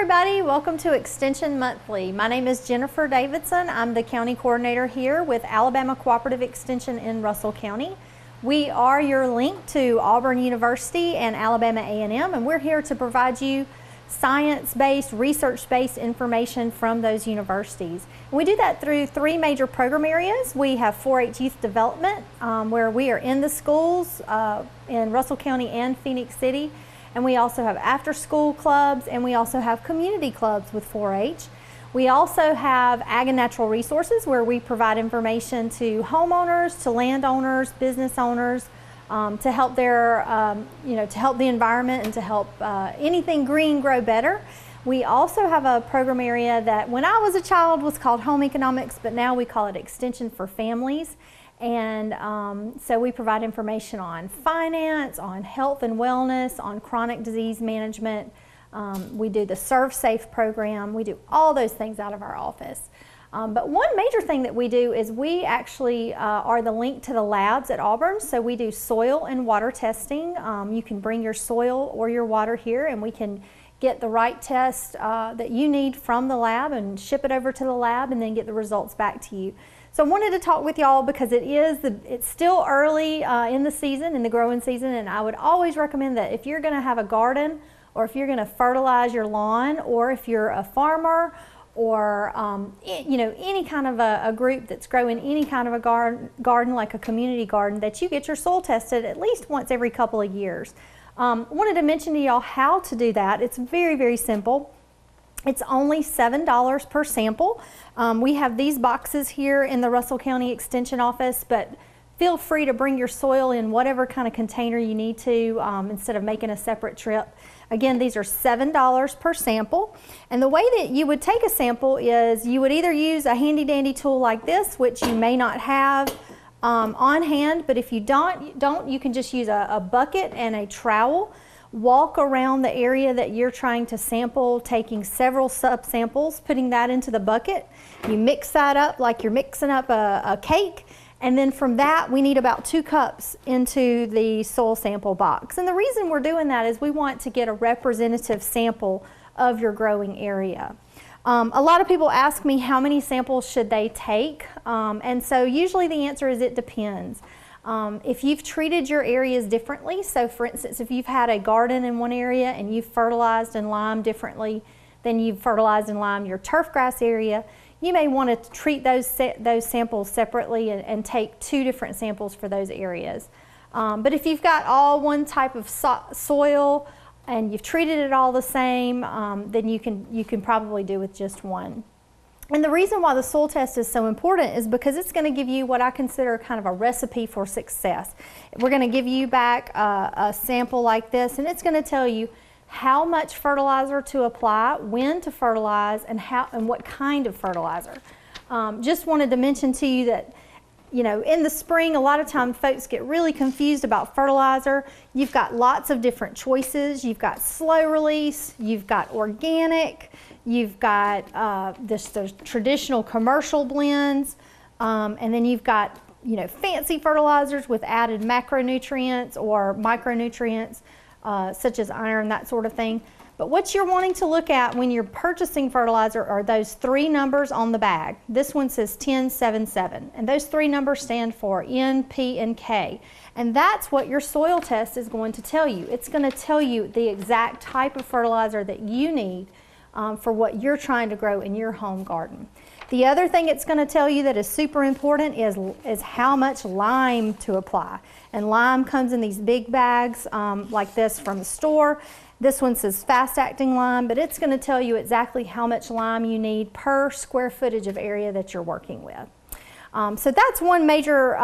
everybody, welcome to Extension Monthly. My name is Jennifer Davidson. I'm the county coordinator here with Alabama Cooperative Extension in Russell County. We are your link to Auburn University and Alabama A&M, and we're here to provide you science-based, research-based information from those universities. And we do that through three major program areas. We have 4-H youth development, where we are in the schools in Russell County and Phoenix City. And we also have after-school clubs, and we also have community clubs with 4-H. We also have Ag and Natural Resources, where we provide information to homeowners, to landowners, business owners, to help their, to help the environment and to help anything green grow better. We also have a program area that, when I was a child, was called Home Economics, but now we call it Extension for Families. And so we provide information on finance, on health and wellness, on chronic disease management. We do the Serve Safe program. We do all those things out of our office. But one major thing that we do is we actually are the link to the labs at Auburn. So we do soil and water testing. You can bring your soil or your water here, and we can get the right test that you need from the lab and ship it over to the lab and then get the results back to you. So I wanted to talk with y'all because it's still early in the season, in the growing season, and I would always recommend that if you're going to have a garden, or if you're going to fertilize your lawn, or if you're a farmer, or any kind of a group that's growing any kind of a garden like a community garden, that you get your soil tested at least once every couple of years. Wanted to mention to y'all how to do that. It's very, very simple. It's only $7 per sample. We have these boxes here in the Russell County Extension office, but feel free to bring your soil in whatever kind of container you need to instead of making a separate trip. Again, these are $7 per sample. And the way that you would take a sample is you would either use a handy dandy tool like this, which you may not have on hand, but if you don't, you can just use a bucket and a trowel. Walk around the area that you're trying to sample, taking several sub-samples, putting that into the bucket. You mix that up like you're mixing up a cake, and then from that we need about 2 cups into the soil sample box. And the reason we're doing that is we want to get a representative sample of your growing area. A lot of people ask me how many samples should they take, and so usually the answer is it depends. If you've treated your areas differently, so for instance, if you've had a garden in one area and you've fertilized and limed differently than you've fertilized and limed your turf grass area, you may want to treat those samples separately and take 2 different samples for those areas. But if you've got all one type of soil and you've treated it all the same, then you can probably do with just one. And the reason why the soil test is so important is because it's going to give you what I consider kind of a recipe for success. We're going to give you back a sample like this, and it's going to tell you how much fertilizer to apply, when to fertilize, and what kind of fertilizer. Just wanted to mention to you that, in the spring, a lot of times folks get really confused about fertilizer. You've got lots of different choices. You've got slow release, you've got organic, you've got the traditional commercial blends, and then you've got fancy fertilizers with added macronutrients or micronutrients such as iron, that sort of thing. But what you're wanting to look at when you're purchasing fertilizer are those 3 numbers on the bag. This one says 1077, and those 3 numbers stand for N, P, and K. And that's what your soil test is going to tell you. It's going to tell you the exact type of fertilizer that you need for what you're trying to grow in your home garden. The other thing it's going to tell you that is super important is how much lime to apply. And lime comes in these big bags like this from the store. This one says fast-acting lime, but it's going to tell you exactly how much lime you need per square footage of area that you're working with. So that's one major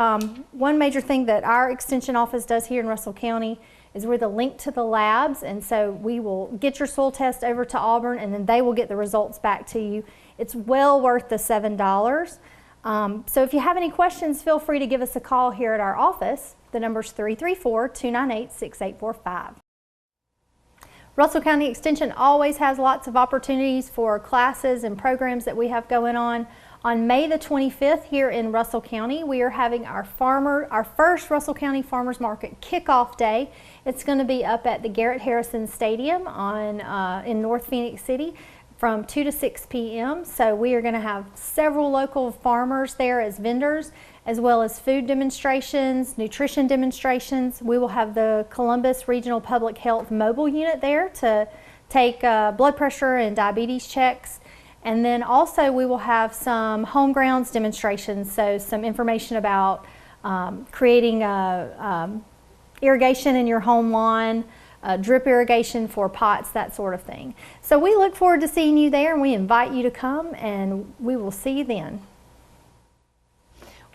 thing that our extension office does here in Russell County, is we're the link to the labs, and so we will get your soil test over to Auburn, and then they will get the results back to you. It's well worth the $7. So if you have any questions, feel free to give us a call here at our office. The number's 334-298-6845. Russell County Extension always has lots of opportunities for classes and programs that we have going on. On May the 25th here in Russell County, we are having our first Russell County Farmers Market Kickoff Day. It's going to be up at the Garrett Harrison Stadium in North Phoenix City from 2 to 6 p.m. So we are going to have several local farmers there as vendors, as well as food demonstrations, nutrition demonstrations. We will have the Columbus Regional Public Health Mobile Unit there to take blood pressure and diabetes checks. And then also we will have some home grounds demonstrations, so some information about creating irrigation in your home lawn, drip irrigation for pots, that sort of thing. So we look forward to seeing you there, and we invite you to come, and we will see you then.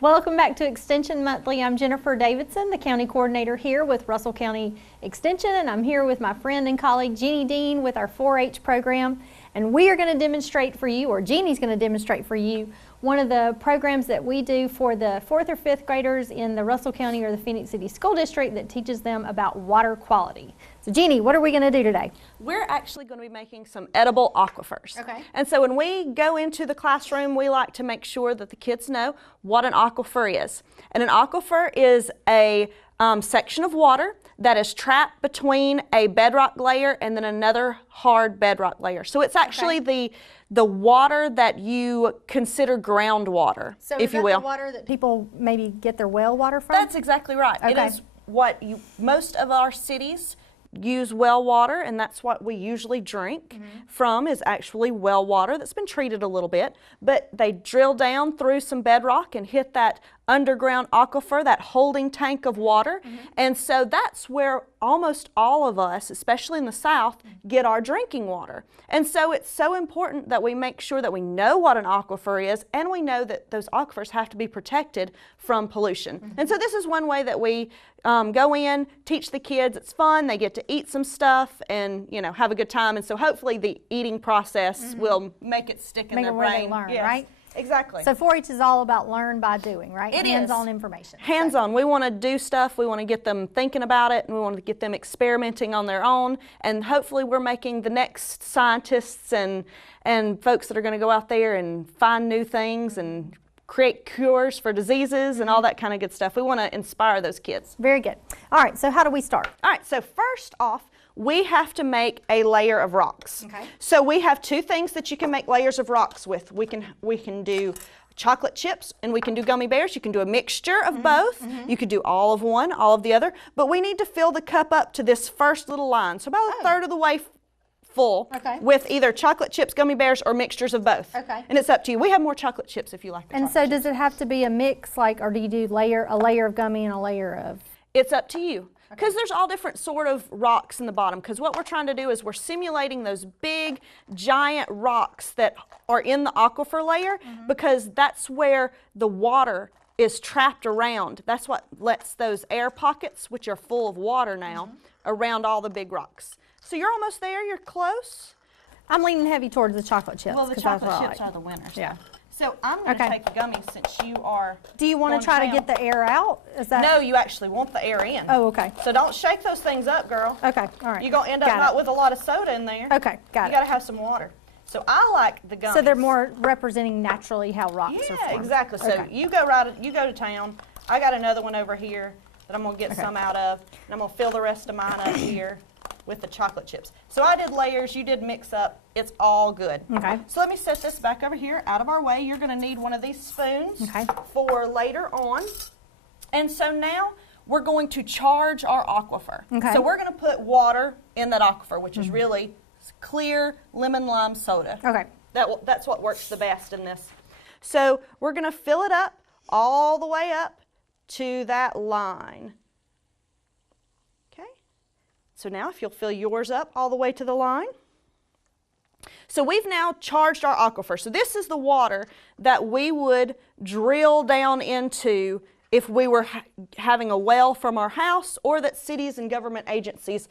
Welcome back to Extension Monthly. I'm Jennifer Davidson, the County Coordinator here with Russell County Extension, and I'm here with my friend and colleague Geni Dean with our 4-H program. And we are going to demonstrate for you, or Geni's going to demonstrate for you, one of the programs that we do for the 4th or 5th graders in the Russell County or the Phoenix City School District that teaches them about water quality. So Geni, what are we going to do today? We're actually going to be making some edible aquifers. Okay. And so when we go into the classroom, we like to make sure that the kids know what an aquifer is. And an aquifer is a section of water that is trapped between a bedrock layer and then another hard bedrock layer. So it's actually the water that you consider groundwater, So if you will. So is that the water that people maybe get their well water from? That's exactly right. Okay. It is what most of our cities use well water, and that's what we usually drink from, is actually well water that's been treated a little bit, but they drill down through some bedrock and hit that underground aquifer, that holding tank of water. And so that's where almost all of us, especially in the South, get our drinking water. And so it's so important that we make sure that we know what an aquifer is, and we know that those aquifers have to be protected from pollution. And so this is one way that we go in, teach the kids. It's fun. They get to eat some stuff and, you know, have a good time. And so hopefully the eating process will make it stick in their brain. Make it where they learn, right? Exactly. So 4-H is all about learn by doing, right? It is. Hands-on information. Hands-on. We want to do stuff. We want to get them thinking about it, and we want to get them experimenting on their own. And hopefully we're making the next scientists and folks that are going to go out there and find new things and create cures for diseases and all that kind of good stuff. We want to inspire those kids. Very good. All right, so how do we start? All right, so first off, we have to make a layer of rocks. Okay. So we have two things that you can make layers of rocks with. We can do chocolate chips, and we can do gummy bears. You can do a mixture of both. You could do all of one, all of the other. But we need to fill the cup up to this first little line. So about a third of the way full with either chocolate chips, gummy bears, or mixtures of both. Okay. And it's up to you. We have more chocolate chips if you like the And so does it have to be a mix, like, or do you do a layer of gummy and a layer of? It's up to you. Because there's all different sort of rocks in the bottom. Because what we're trying to do is we're simulating those big, giant rocks that are in the aquifer layer, because that's where the water is trapped around. That's what lets those air pockets, which are full of water now, around all the big rocks. So you're almost there. You're close. I'm leaning heavy towards the chocolate chips. Well, the chocolate chips are the winners. Yeah. So I'm going to take the gummies since you are. Do you want to try to get the air out? Is that? No, you actually want the air in. Oh, okay. So don't shake those things up, girl. Okay, all right. You're going to end up not with a lot of soda in there. Okay, got it. You got to have some water. So I like the gummies. So they're more representing naturally how rocks are formed. Yeah, exactly. So you go to town. I got another one over here that I'm going to get some out of, and I'm going to fill the rest of mine up here with the chocolate chips. So I did layers, you did mix up. It's all good. Okay. So let me set this back over here out of our way. You're going to need one of these spoons for later on. And so now we're going to charge our aquifer. Okay. So we're going to put water in that aquifer, which is really clear lemon lime soda. Okay. That's what works the best in this. So we're going to fill it up all the way up to that line. So now if you'll fill yours up all the way to the line. So we've now charged our aquifer. So this is the water that we would drill down into if we were having a well from our house, or that cities and government agencies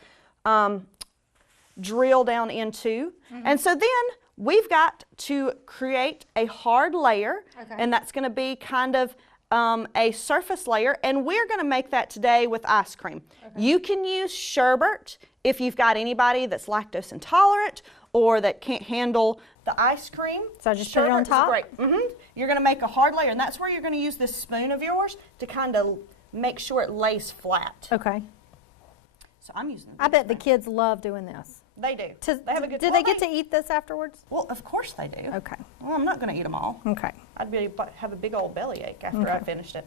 drill down into. And so then we've got to create a hard layer, and that's going to be kind of a surface layer, and we're going to make that today with ice cream. You can use sherbet if you've got anybody that's lactose intolerant, or that can't handle the ice cream. So I just put it on top? Great. You're going to make a hard layer, and that's where you're going to use this spoon of yours to kind of make sure it lays flat. Okay. So I'm using I bet the kids love doing this. They do. They have a good. Do they get to eat this afterwards? Well, of course they do. Okay. Well, I'm not going to eat them all. Okay. Have a big old bellyache after I finished it.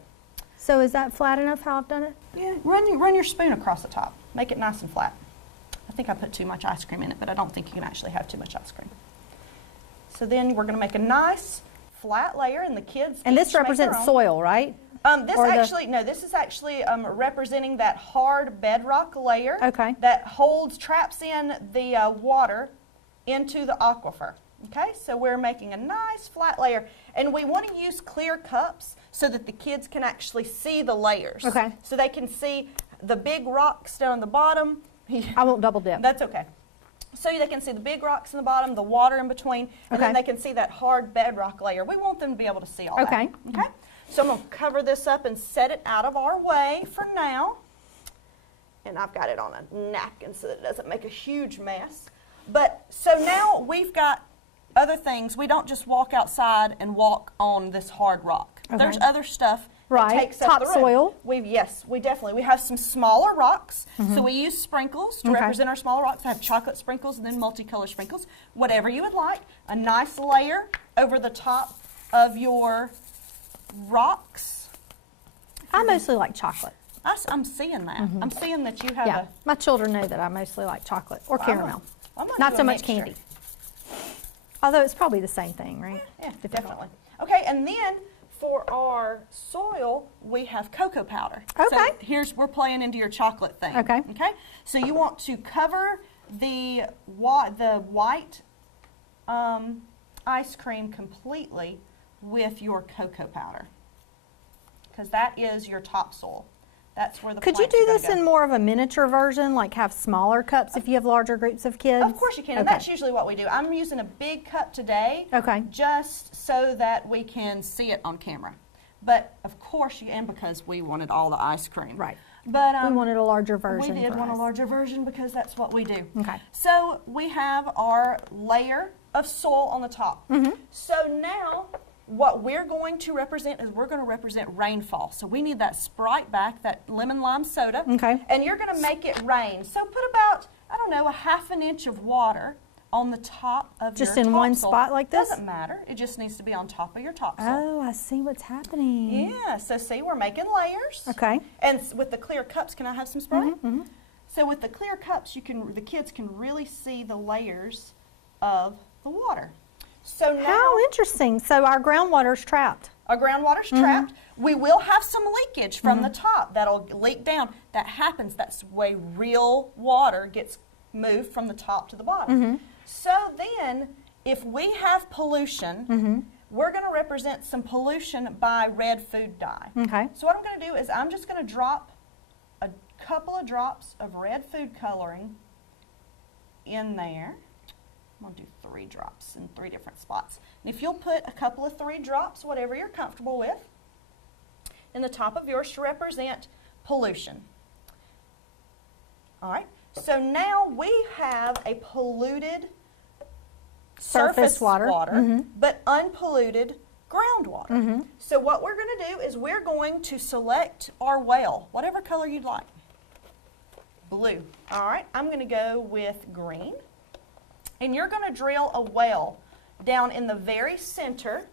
So is that flat enough how I've done it? Yeah. Run your spoon across the top. Make it nice and flat. I think I put too much ice cream in it, but I don't think you can actually have too much ice cream. So then we're going to make a nice flat layer, and the kids. And this represents soil, right? This is actually representing that hard bedrock layer that traps in the water into the aquifer. Okay, so we're making a nice flat layer, and we want to use clear cups so that the kids can actually see the layers. Okay. So they can see the big rocks down the bottom. I won't double dip. That's okay. So they can see the big rocks in the bottom, the water in between, and then they can see that hard bedrock layer. We want them to be able to see all that. Okay. So I'm going to cover this up and set it out of our way for now. And I've got it on a napkin so that it doesn't make a huge mess. But so now we've got other things. We don't just walk outside and walk on this hard rock. There's other stuff that takes up the room. Topsoil. We have some smaller rocks. So we use sprinkles to represent our smaller rocks. I have chocolate sprinkles and then multicolored sprinkles, whatever you would like. A nice layer over the top of your rocks. I mostly like chocolate. I'm seeing that. I'm seeing that you have my children know that I mostly like chocolate or caramel. Not so much candy. Although it's probably the same thing, right? Yeah, definitely. Okay, and then for our soil, we have cocoa powder. Okay. So we're playing into your chocolate thing. Okay. Okay. So you want to cover the white ice cream completely with your cocoa powder, because that is your topsoil. That's where the Could you do this in more of a miniature version, like have smaller cups if you have larger groups of kids? Of course you can, and that's usually what we do. I'm using a big cup today, just so that we can see it on camera. But of course and because we wanted all the ice cream. Right. But we wanted a larger version. We did want a larger version because that's what we do. Okay. So we have our layer of soil on the top. So now what we're going to represent is we're going to represent rainfall. So we need that Sprite back, that lemon lime soda. Okay. And you're going to make it rain. So put about, I don't know, a ½ an inch of water on the top of your topsoil. Just in one spot like this? Doesn't matter. It just needs to be on top of your topsoil. Oh, I see what's happening. Yeah. So see, we're making layers. Okay. And with the clear cups, can I have some Sprite? So with the clear cups, the kids can really see the layers of the water. So now, how interesting. So our groundwater's trapped. Our groundwater's trapped. We will have some leakage from the top. That'll leak down. That happens. That's the way real water gets moved from the top to the bottom. So then, if we have pollution, we're going to represent some pollution by red food dye. Okay. So what I'm going to do is I'm just going to drop a couple of drops of red food coloring in there. I'm going to do 3 drops in 3 different spots. And if you'll put a couple of 3 drops, whatever you're comfortable with, in the top of yours to represent pollution. All right. So now we have a polluted surface water, but unpolluted groundwater. So what we're going to do is we're going to select our well, whatever color you'd like. Blue. All right. I'm going to go with green. And you're going to drill a well down in the very center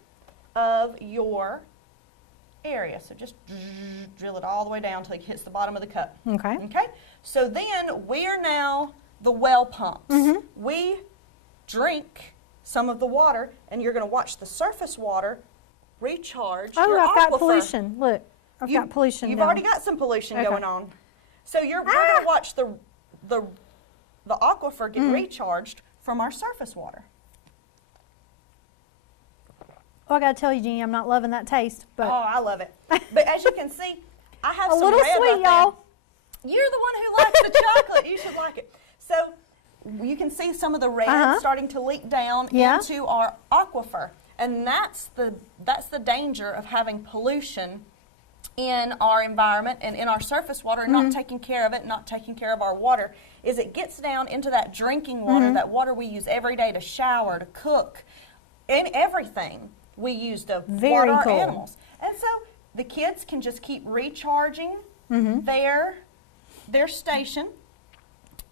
of your area. So just drill it all the way down until it hits the bottom of the cup. Okay. Okay? So then we are now the well pumps. We drink some of the water, and you're going to watch the surface water recharge your I've aquifer. got pollution. Look, I've got pollution You've down. already got some pollution going on. So we're going to watch the aquifer get recharged from our surface water. Well, I got to tell you, Jeannie, I'm not loving that taste. But oh, I love it. But as you can see, I have some little red sweet, y'all. You're the one who likes the chocolate. You should like it. So you can see some of the red starting to leak down into our aquifer. And that's the danger of having pollution in our environment and in our surface water and not taking care of it, not taking care of our water. is it gets down into that drinking water, that water we use every day to shower, to cook, and everything we use to water our animals. And so the kids can just keep recharging their station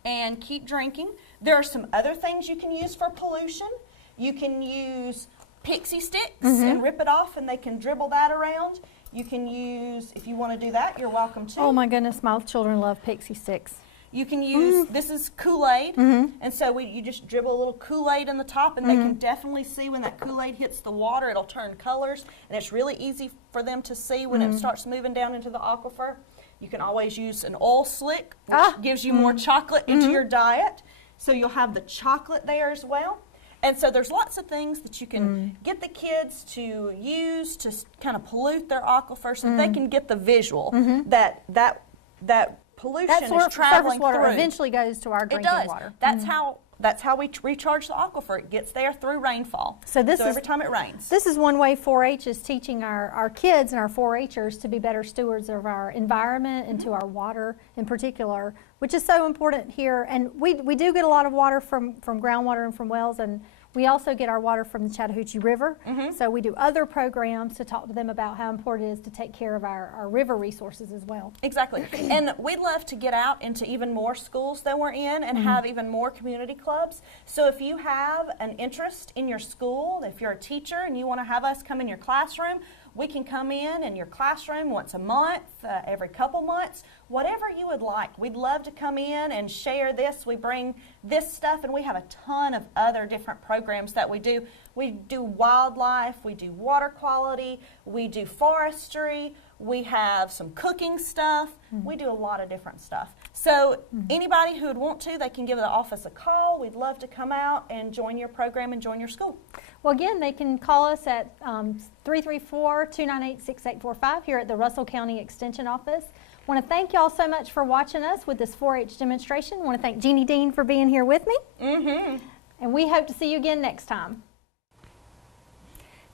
and keep drinking. There are some other things you can use for pollution. You can use pixie sticks and rip it off, and they can dribble that around. You can use, if you want to do that, you're welcome to. Oh my goodness, my children love pixie sticks. You can use, this is Kool-Aid, and so you just dribble a little Kool-Aid in the top, and they can definitely see when that Kool-Aid hits the water, it'll turn colors, and it's really easy for them to see when it starts moving down into the aquifer. You can always use an oil slick, which gives you more chocolate into your diet, so you'll have the chocolate there as well. And so there's lots of things that you can get the kids to use to kind of pollute their aquifer, so they can get the visual that pollution is traveling surface water through. eventually goes to our drinking water. That's how we recharge the aquifer. It gets there through rainfall. So every time it rains. This is one way 4-H is teaching our kids and our 4-Hers to be better stewards of our environment and to our water in particular, which is so important here. And we do get a lot of water from groundwater and from wells, and we also get our water from the Chattahoochee River. So we do other programs to talk to them about how important it is to take care of our river resources as well. Exactly. And we'd love to get out into even more schools that we're in and have even more community clubs. So if you have an interest in your school, if you're a teacher and you want to have us come in your classroom, we can come in your classroom once a month, every couple months, whatever you would like. We'd love to come in and share this. We bring this stuff, and we have a ton of other different programs that we do. We do wildlife, we do water quality, we do forestry, we have some cooking stuff. We do a lot of different stuff. So anybody who would want to, they can give the office a call. We'd love to come out and join your program and join your school. Well, again, they can call us at 334-298-6845 here at the Russell County Extension Office. I want to thank y'all so much for watching us with this 4-H demonstration. I want to thank Geni Dean for being here with me. And we hope to see you again next time.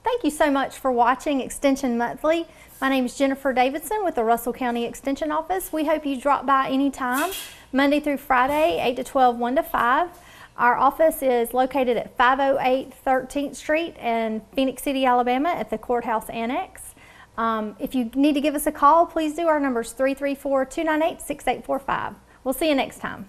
Thank you so much for watching Extension Monthly. My name is Jennifer Davidson with the Russell County Extension Office. We hope you drop by anytime, Monday through Friday, 8 to 12, 1 to 5. Our office is located at 508 13th Street in Phoenix City, Alabama at the Courthouse Annex. If you need to give us a call, please do. Our number is 334-298-6845. We'll see you next time.